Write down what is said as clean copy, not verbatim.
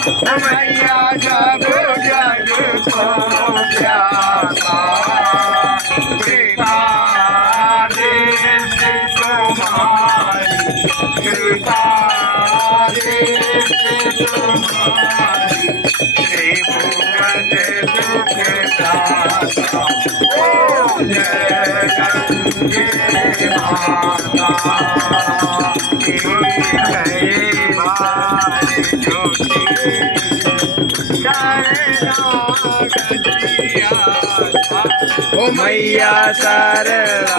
मैया सब जग को प्यारा कृपा देश तुम्हारी कृपा देश तुम्हारी त्रिभुवन दुख दाता ओ जय गंगे माता ओ मैया शरणागत